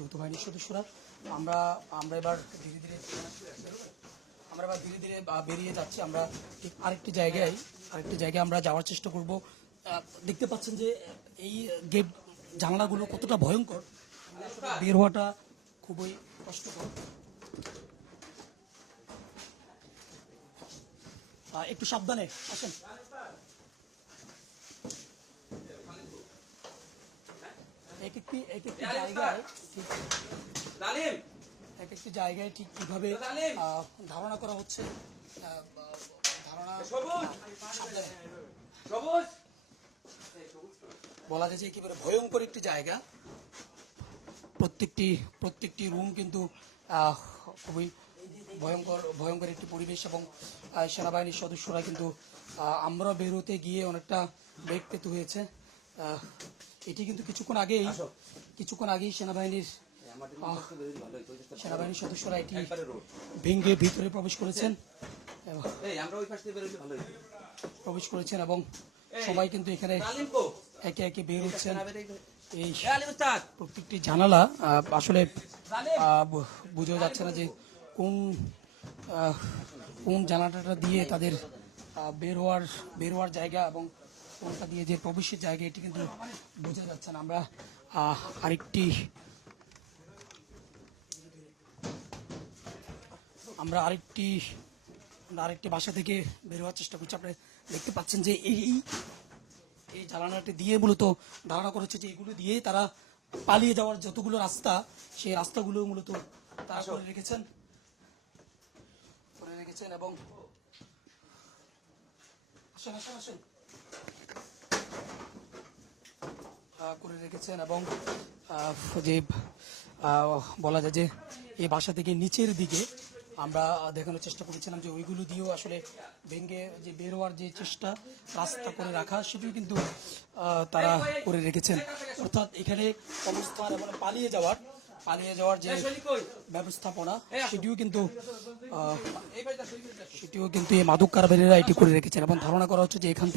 যৌথ বাহিনীর সদস্যরা আমরা আমরা এবার ধীরে ধীরে বেরিয়ে যাচ্ছি। আমরা ঠিক আরেকটি জায়গায় আমরা যাওয়ার চেষ্টা করব। দেখতে পাচ্ছেন যে এই গেট জানলাগুলো কতটা ভয়ঙ্কর, বের হওয়াটা খুবই কষ্টকর। একটু সাবধানে আসেন। এক একটি জায়গায় ঠিক কিভাবে ধারণা করা হচ্ছে, বলা যায় যে একেবারে ভয়ঙ্কর একটি জায়গা। প্রত্যেকটি রুম কিন্তু খুবই ভয়ঙ্কর একটি পরিবেশ, এবং সেনাবাহিনীর সদস্যরা কিন্তু আমরা বেরোতে গিয়ে অনেকটা বেগ পেতে হয়েছে। এটি কিন্তু কিছুক্ষণ আগেই সেনাবাহিনীর সদস্যরা এটি ভেঙে ভিতরে প্রবেশ করেছেন এবং সবাই কিন্তু এখানে একে একে বের হচ্ছেন। এই প্রত্যেকটি জানালা আসলে বোঝা যাচ্ছে না যে কোন জানালাটা দিয়ে তাদের বের হওয়ার জায়গা এবং কোনটা দিয়ে যে প্রবেশের জায়গা, এটি কিন্তু বোঝা যাচ্ছে না। আমরা আরেকটি বাসা থেকে বের হওয়ার চেষ্টা করছি। আপনি দেখতে পাচ্ছেন যে এই জানালাটি দিয়ে মূলত ধারণা করা হচ্ছে যে এগুলো দিয়ে তারা পালিয়ে যাওয়ার যতগুলো রাস্তা, সেই রাস্তাগুলো মূলত তারা করে রেখেছেন এবং করে রেখেছেন এবং যে বলা যায় যে এই বাসা থেকে নিচের দিকে আমরা দেখানোর চেষ্টা করেছিলাম যে ওইগুলো দিয়েও আসলে ভেঙে যে বের হওয়ার যে চেষ্টা, রাস্তা করে রাখা, সেটিও কিন্তু তারা করে রেখেছেন। অর্থাৎ এখানে অবস্থান এবং পালিয়ে যাওয়ার যে ব্যবস্থাপনা, সেটিও কিন্তু এই মাদক কারবারিরা এটি করে রেখেছেন। এবং ধারণা করা হচ্ছে যে এখান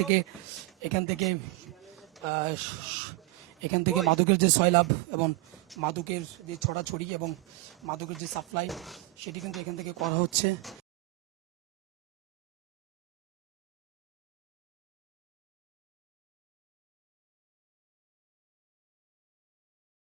থেকে মাদকের যে সয়লাভ এবং মাদকের যে ছড়াছড়ি এবং মাদকের যে সাপ্লাই, সেটি কিন্তু এখান থেকে করা হচ্ছে।